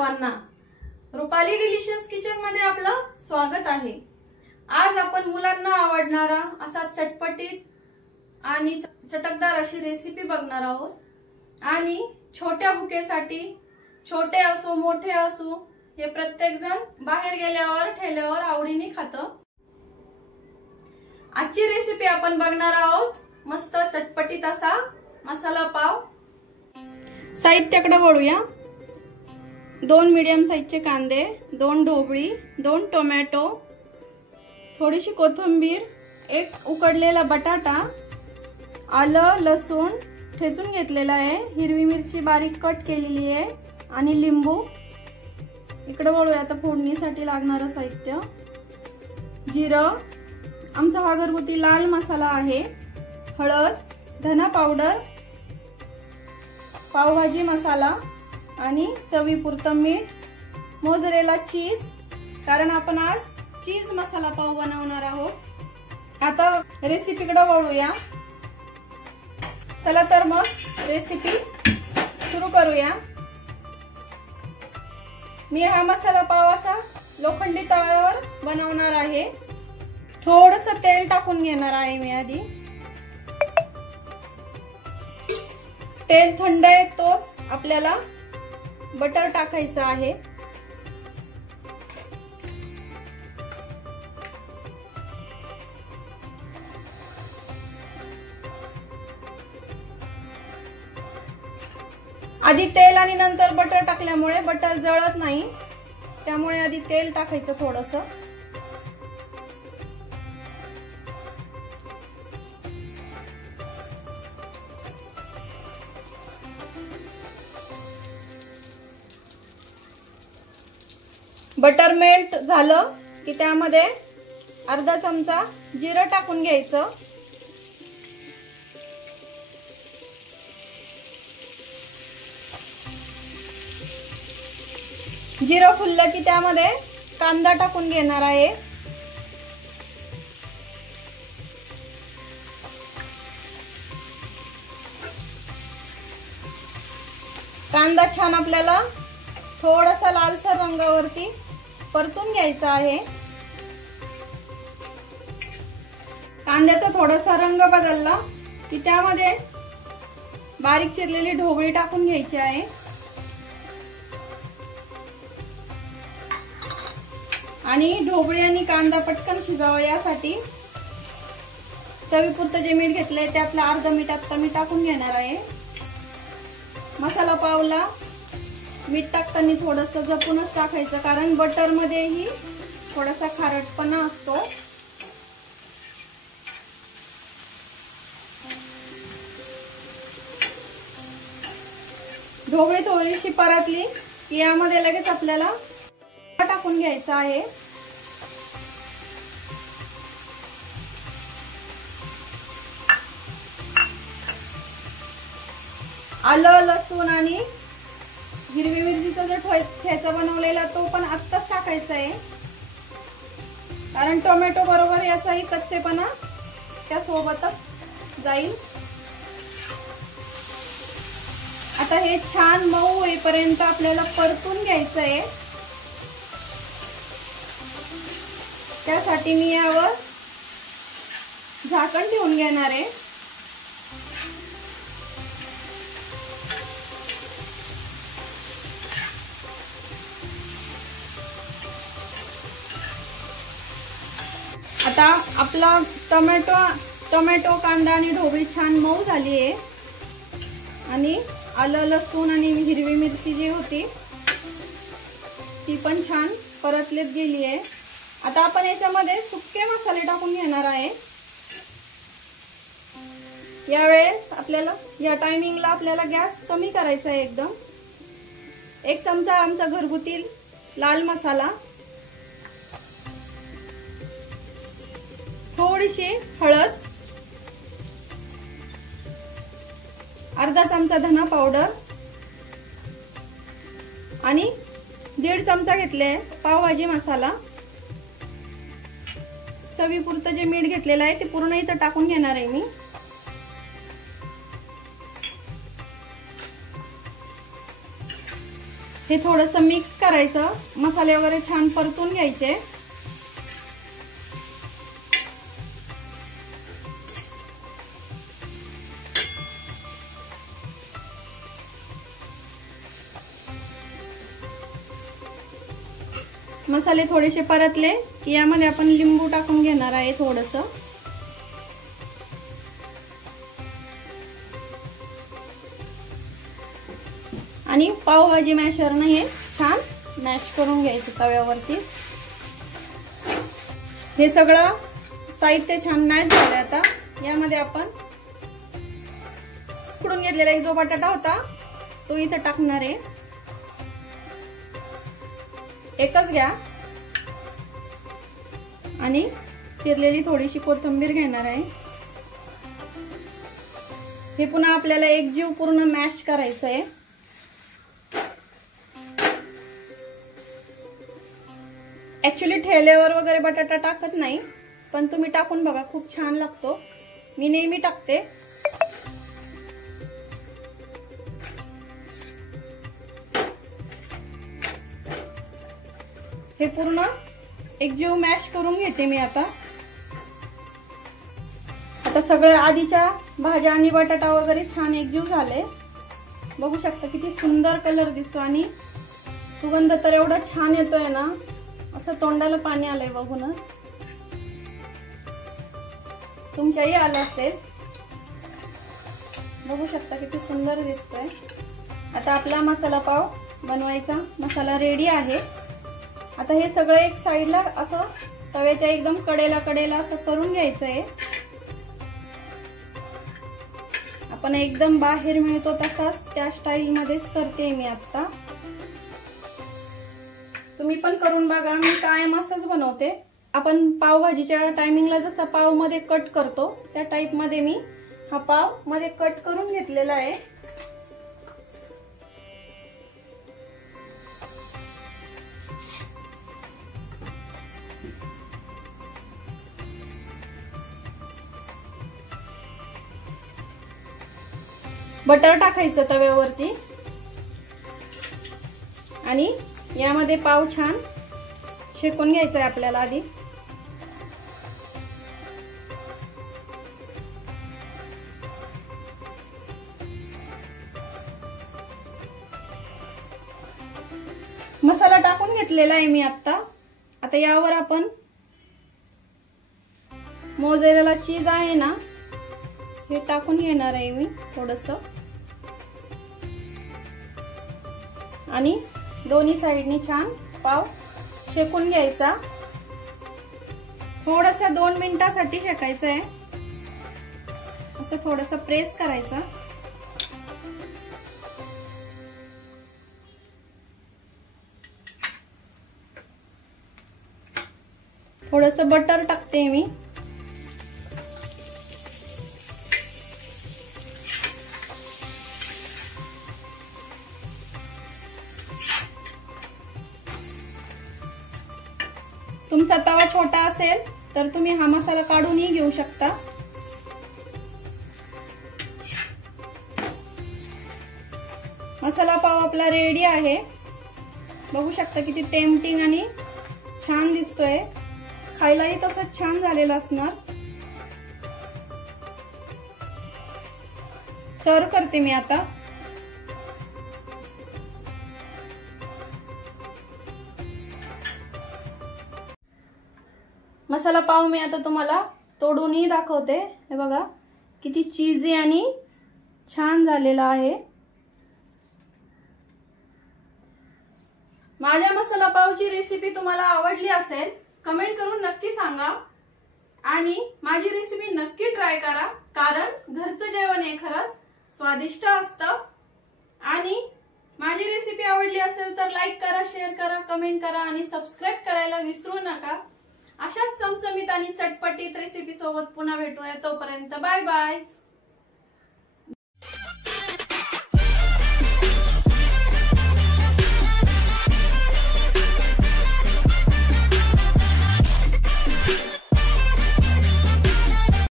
सर्वांना Rupali delicious kitchen मध्ये आपलं स्वागत आहे। आज आपण मुलांना आवडणारा असा चटपटीत आणि चटकदार अशी रेसिपी बघणार आहोत। आणि छोट्या भुकेसाठी छोटे असो मोठे असो हे प्रत्येक जण बाहेर गेल्यावर ठेल्यावर आवडीने खातं। आजची रेसिपी आपण बघणार आहोत मस्त चटपटीत असा मसाला पाव। साहित्याकडे वळूया। 2 मीडियम साइजचे कांदे, 2 ढोबळी, 2 टोमॅटो, थोडीशी कोथिंबीर, 1 उकडलेला बटाटा, आलं लसूण ठेचून घेतलेला आहे, हिरवी मिरची बारीक कट केलेली आहे आणि लिंबू। इकडे वळूया आता फोडणीसाठी लागणारं साहित्य। जिरं, आमचा हा घरगुती लाल मसाला आहे, हळद, धना पावडर, पावभाजी मसाला आणि चवीपुरतं मीठ, मोझरेला चीज, कारण आपण आज चीज मसाला पाव बनवणार आहोत। आता रेसिपीकडे वळूया। चला तर मग रेसिपी सुरू करूया। मी हा मसाला पाव असा लोखंडी तव्यावर बनवणार आहे। थोडंसं तेल टाकून घेणार आहे मी आधी। तेल थंड आहे तोच आपल्याला बटर टाकायचं आहे। आधी तेल आणि नंतर बटर टाकल्यामुळे बटर जळत नाही, त्यामुळे आधी तेल टाकायचं थोडंसं। बटर मेल्ट झालं की त्यामध्ये अर्धा चमचा जिरं टाकून घ्यायचं। जिरं फुललं की त्यामध्ये कांदा टाकून घेणार आहे। कांदा छान आपल्याला थोडासा लालसर रंगावरती परतून घ्यायचा आहे। कांद्याचा थोडासा रंग बदलला की त्यामध्ये बारीक चिरलेली ढोबळी टाकून घ्यायची आहे आणि ढोबळी आणि कांदा पटकन शिजावा यासाठी चवीपुरतं जे मीठ घेतलंय त्यातलं अर्धा मीठ आता मी टाकून घेणार आहे। मसाला पावला मीठ टाकताना थोडंसं जपूनच टाकायचं, कारण बटर मध्येही थोडासा खारटपणा असतो। ढोबळी थोडीशी परतली की यामध्ये लगेच आपल्याला टाकून घ्यायचं आहे। आलं लसूण आणि हिरवी मिरचीचा जो ठेचा बनवलेला तो पण आत्ताच टाकायचा आहे, कारण टोमॅटो बरोबर याचाही कच्चेपणा त्या सोबतच जाईल। आता हे छान मऊ होईपर्यंत आपल्याला परतून घ्यायचं आहे। त्यासाठी मी यावर झाकण ठेवून घेणार आहे। आता आपला टोमॅटो कांदा आणि ढोबळी छान मऊ झाली आहे आणि आलं लसूण आणि हिरवी मिरची जी होती ती पण छान परतलेत गेली आहे। आता आपण याच्यामध्ये सुके मसाले टाकून घेणार आहे। यावेळेस आपल्याला या टायमिंगला आपल्याला गॅस कमी करायचा आहे एकदम। 1 चमचा आमचा घरगुती लाल मसाला, थोडीशी हळद, अर्धा चमचा धना पावडर आणि 1.5 चमचा घेतले पावभाजी मसाला। चवीपुरतं जे मीठ घेतलेलं आहे ते पूर्ण इथं टाकून घेणार आहे मी। हे थोडंसं मिक्स करायचं, मसाले वगैरे छान परतून घ्यायचे। मसाले थोडेसे परतले की यामध्ये आपण लिंबू टाकून घेणार आहे थोडंसं। आणि पावभाजी मॅशरने हे छान मॅश करून घ्यायचं तव्यावरती। हे सगळं साहित्य छान मॅश झालं। आता यामध्ये आपण उकडून घेतलेला एक जो बटाटा होता तो इथे टाकणार आहे, एकच घ्या। आणि चिरलेली थोडीशी कोथिंबीर घेणार आहे। हे पुन्हा आपल्याला एकजीव पूर्ण मॅश करायचं आहे। ऍक्च्युली ठेल्यावर वगैरे बटाटा टाकत नाही, पण तुम्ही टाकून बघा, खूप छान लागतो। मी नेहमी टाकते। हे पूर्ण एकजीव मॅश करून घेते मी आता सगळे आधीच्या भाज्या आणि बटाटा वगैरे छान एकजीव झाले। बघू शकता किती सुंदर कलर दिसतो आणि सुगंध तर एवढा छान येतोय ना, असं तोंडाला पाणी आलंय बघूनच। तुमच्याही आलं असेल। बघू शकता किती सुंदर दिसतोय। आता आपला मसाला पाव बनवायचा मसाला रेडी आहे। आता हे सगळं एक साइडला असं तव्याच्या एकदम कडेला असं करून घ्यायचंय। आपण एकदम बाहेर मिळतो तसाच त्या स्टाईल मध्येच करते मी आता। तुम्ही पण करून बघा, मी कायम असंच बनवते। आपण पावभाजीच्या टायमिंगला जसा पाव मध्ये कट करतो त्या टाइप मध्ये मी हा पाव मध्ये कट करून घेतलेला आहे। बटर टाकायचं तव्यावरती आणि यामध्ये पाव छान शेकून घ्यायचा आहे आपल्याला आधी। मसाला टाकून घेतलेला आहे मी आता यावर आपण मोझरेला चीज आहे ना, हे टाकून घेणार आहे मी थोडंसं आणि दोन्ही साइडनी छान पाव शेकून घ्यायचा। थोडंसं 2 मिनिटांसाठी शेकायचं आहे, असं थोडंसं प्रेस करायचं। थोडंसं बटर टाकते मी। तुमचा तवा छोटा असेल तर तुम्ही हा मसाला काढूनही घेऊ शकता। मसाला पाव आपला रेडी आहे। बघू शकता किती टेम्पटिंग आणि छान दिसतोय। खायलाही तसंच छान झालेला असणार। सर्व करते मी आता। मसाला पाव मी आता तुम्हाला तोडूनही दाखवते। हे बघा किती चीजी आणि छान झालेला आहे। माझ्या मसाला पावची रेसिपी तुम्हाला आवडली असेल कमेंट करून नक्की सांगा आणि माझी रेसिपी नक्की ट्राय करा, कारण घरचं जेवण हे खरंच स्वादिष्ट असतं। आणि माझी रेसिपी आवडली असेल तर लाईक करा, शेअर करा, कमेंट करा आणि सबस्क्राईब करायला विसरू नका। अशाच चमचमीत आणि चटपटीत रेसिपी सोबत पुन्हा भेटूया। तोपर्यंत बाय बाय।